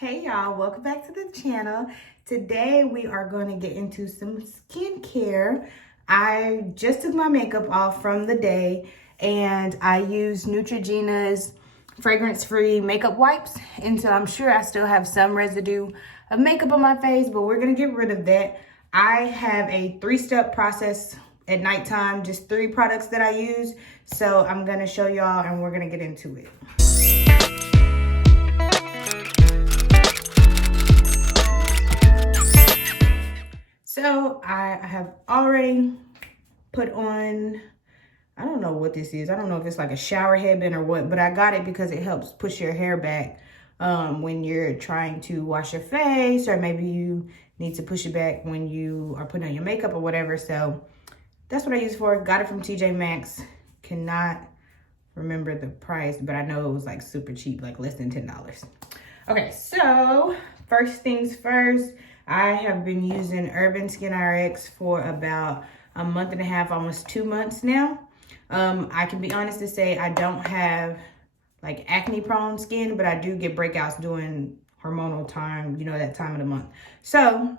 Hey y'all, welcome back to the channel. Today we are going to get into some skincare. I just took my makeup off from the day and I used Neutrogena's fragrance-free makeup wipes, and so I'm sure I still have some residue of makeup on my face, but we're going to get rid of that. I have a 3-step process at nighttime, just 3 products that I use, so I'm going to show y'all and we're going to get into it. So I have already put on, I don't know what this is. I don't know if it's like a shower headband or what, but I got it because it helps push your hair back when you're trying to wash your face, or maybe you need to push it back when you are putting on your makeup or whatever. So that's what I use for. Got it from TJ Maxx. Cannot remember the price, but I know it was like super cheap, like less than $10. Okay, so first things first, I have been using Urban Skin RX for about a month and a half, almost 2 months now. I can be honest to say I don't have like acne prone skin, but I do get breakouts during hormonal time, you know, that time of the month. So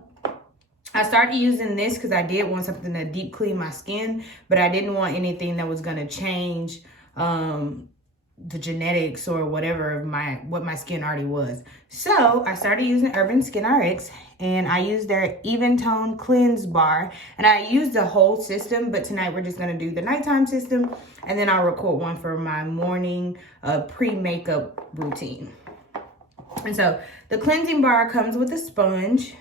I started using this because I did want something to deep clean my skin, but I didn't want anything that was gonna change the genetics or whatever of what my skin already was. So I started using Urban Skin RX, and I used their Even Tone Cleanse Bar, and I used the whole system, but tonight we're just gonna do the nighttime system, and then I'll record one for my morning pre-makeup routine. And so the cleansing bar comes with a sponge,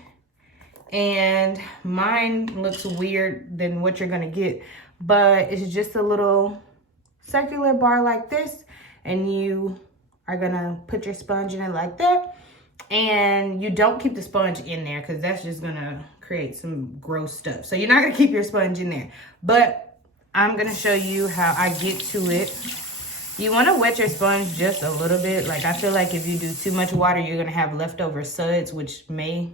and mine looks weird than what you're gonna get, but it's just a little circular bar like this, and you are gonna put your sponge in it like that, and you don't keep the sponge in there because that's just gonna create some gross stuff. So you're not gonna keep your sponge in there, but I'm gonna show you how I get to it. You want to wet your sponge just a little bit. Like, I feel like if you do too much water, you're gonna have leftover suds, which may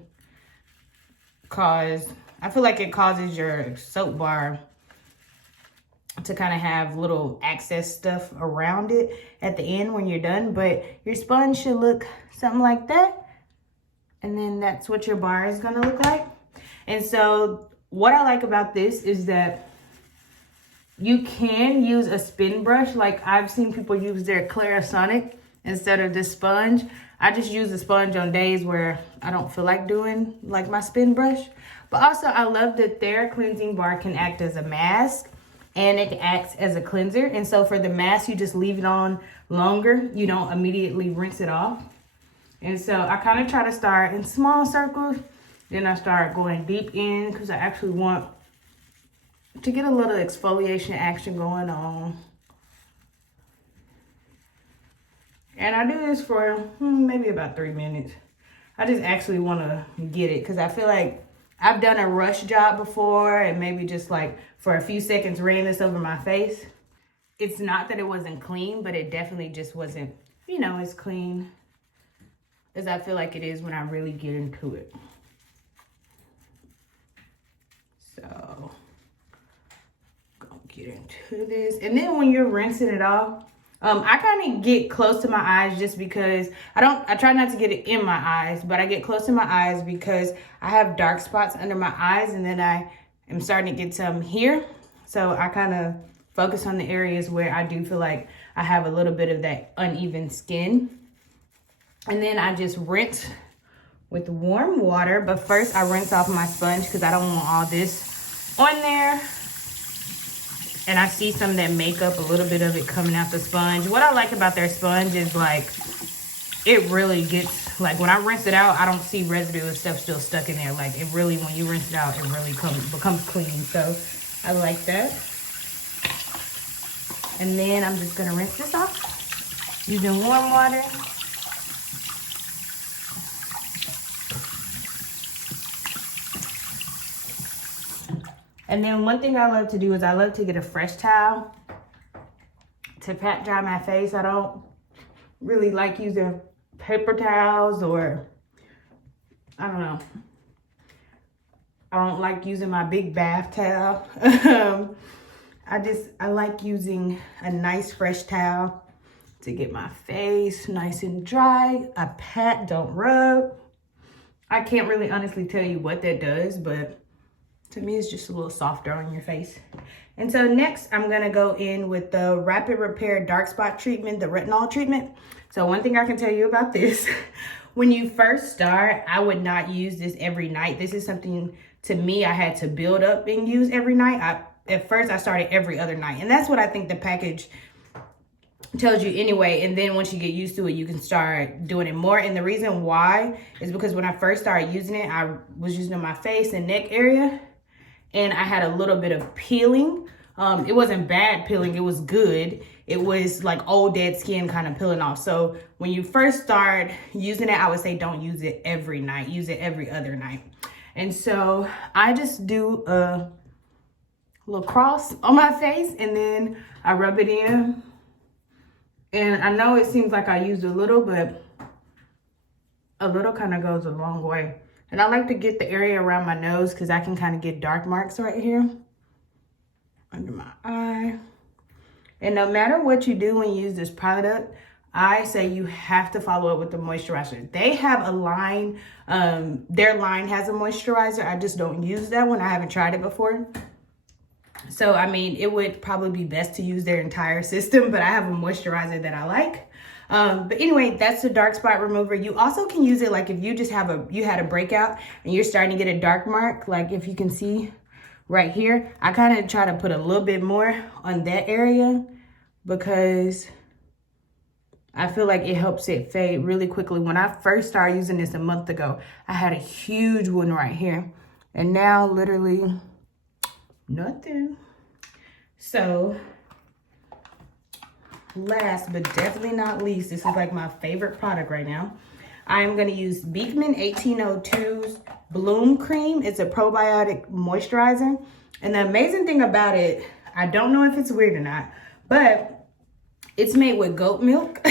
cause, I feel like it causes your soap bar to kind of have little excess stuff around it at the end when you're done. But your sponge should look something like that, and then that's what your bar is gonna look like. And so what I like about this is that you can use a spin brush. Like, I've seen people use their Clarisonic instead of this sponge. I just use the sponge on days where I don't feel like doing like my spin brush. But also I love that their cleansing bar can act as a mask, and it acts as a cleanser. And so for the mask, you just leave it on longer. You don't immediately rinse it off. And so I kind of try to start in small circles. Then I start going deep in because I actually want to get a little exfoliation action going on. And I do this for maybe about 3 minutes. I just actually want to get it because I feel like I've done a rush job before and maybe just like for a few seconds ran this over my face. It's not that it wasn't clean, but it definitely just wasn't, you know, as clean as I feel like it is when I really get into it. So, gonna get into this. And then when you're rinsing it off, I kind of get close to my eyes just because I try not to get it in my eyes, but I get close to my eyes because I have dark spots under my eyes, and then I am starting to get some here. So I kind of focus on the areas where I do feel like I have a little bit of that uneven skin. And then I just rinse with warm water, but first I rinse off my sponge because I don't want all this on there. And I see some of that makeup, a little bit of it coming out the sponge. What I like about their sponge is like, it really gets, like when I rinse it out, I don't see residue of stuff still stuck in there. Like, it really, when you rinse it out, it really becomes clean. So I like that. And then I'm just gonna rinse this off using warm water. And then one thing I love to do is I love to get a fresh towel to pat dry my face. I don't really like using paper towels, or I don't know. I don't like using my big bath towel. I like using a nice fresh towel to get my face nice and dry. I pat, don't rub. I can't really honestly tell you what that does, but to me, it's just a little softer on your face. And so next, I'm gonna go in with the Rapid Repair Dark Spot Treatment, the retinol treatment. So one thing I can tell you about this, when you first start, I would not use this every night. This is something, to me, I had to build up and use every night. At first, I started every other night. And that's what I think the package tells you anyway. And then once you get used to it, you can start doing it more. And the reason why is because when I first started using it, I was using it on my face and neck area. And I had a little bit of peeling. It wasn't bad peeling, it was good. It was like old dead skin kind of peeling off. So when you first start using it, I would say don't use it every night, use it every other night. And so I just do a little cross on my face and then I rub it in. And I know it seems like I used a little, but a little kind of goes a long way. And I like to get the area around my nose because I can kind of get dark marks right here under my eye. And no matter what you do when you use this product, I say you have to follow up with the moisturizer. They have a line, their line has a moisturizer. I just don't use that one. I haven't tried it before. So, I mean, it would probably be best to use their entire system, but I have a moisturizer that I like. But anyway, that's the dark spot remover. You also can use it like if you just have you had a breakout and you're starting to get a dark mark, like if you can see right here, I kind of try to put a little bit more on that area because I feel like it helps it fade really quickly. When I first started using this a month ago, I had a huge one right here and now literally nothing. So last but definitely not least, this is like my favorite product right now. I'm going to use Beekman 1802's Bloom Cream. It's a probiotic moisturizer. And the amazing thing about it, I don't know if it's weird or not, but it's made with goat milk.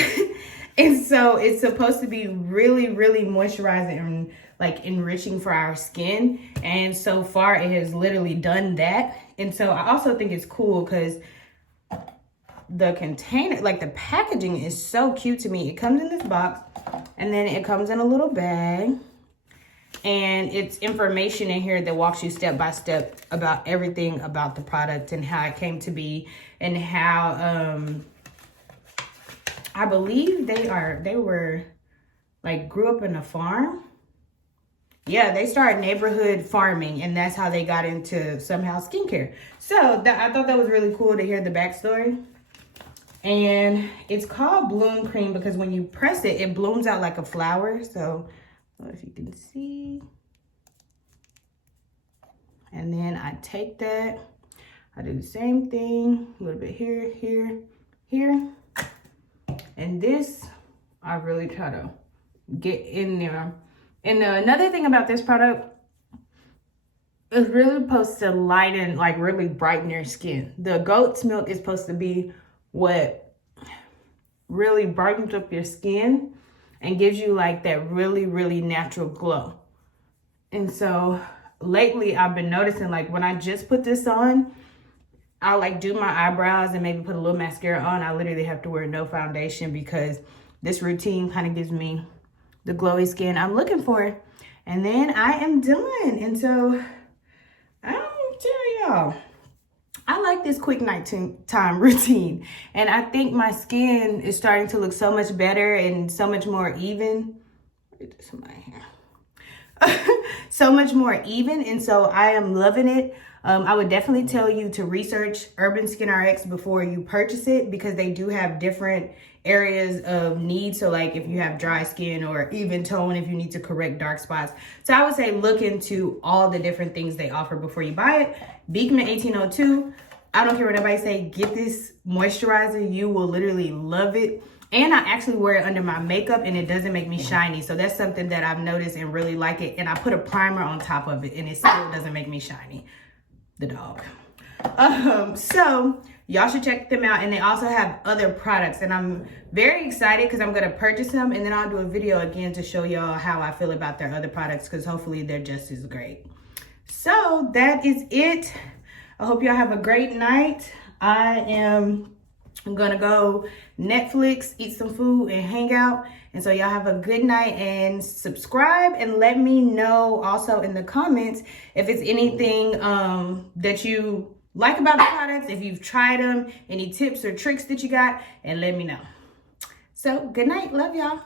And so it's supposed to be really, really moisturizing and like enriching for our skin. And so far it has literally done that. And so I also think it's cool because the container, like the packaging is so cute to me. It comes in this box and then it comes in a little bag and it's information in here that walks you step by step about everything about the product and how it came to be and how I believe they were like grew up in a farm. Yeah, they started neighborhood farming and that's how they got into somehow skincare. So I thought that was really cool to hear the backstory. And it's called Bloom Cream because when you press it, it blooms out like a flower. So I don't know if you can see. And then I take that, I do the same thing, a little bit here, here, here. And this, I really try to get in there. And another thing about this product, it's really supposed to lighten, like really brighten your skin. The goat's milk is supposed to be what really brightens up your skin and gives you like that really, really natural glow. And so lately I've been noticing like when I just put this on, I'll like do my eyebrows and maybe put a little mascara on. I literally have to wear no foundation because this routine kind of gives me the glowy skin I'm looking for. And then I am done. And so I'll tell y'all, I like this quick nighttime routine. And I think my skin is starting to look so much better and so much more even. So much more even. And so I am loving it. I would definitely tell you to research Urban Skin RX before you purchase it because they do have different areas of need. So like if you have dry skin or even tone, if you need to correct dark spots. So I would say look into all the different things they offer before you buy it. Beekman 1802, I don't care what anybody say, get this moisturizer. You will literally love it. And I actually wear it under my makeup and it doesn't make me shiny. So that's something that I've noticed and really like it. And I put a primer on top of it and it still doesn't make me shiny. The dog. So y'all should check them out. And they also have other products. And I'm very excited because I'm going to purchase them. And then I'll do a video again to show y'all how I feel about their other products because hopefully they're just as great. So that is it. I hope y'all have a great night. I am I'm gonna go Netflix, eat some food, and hang out. And so y'all have a good night, and subscribe and let me know also in the comments if it's anything that you like about the products, if you've tried them, any tips or tricks that you got, and let me know. So good night, love y'all.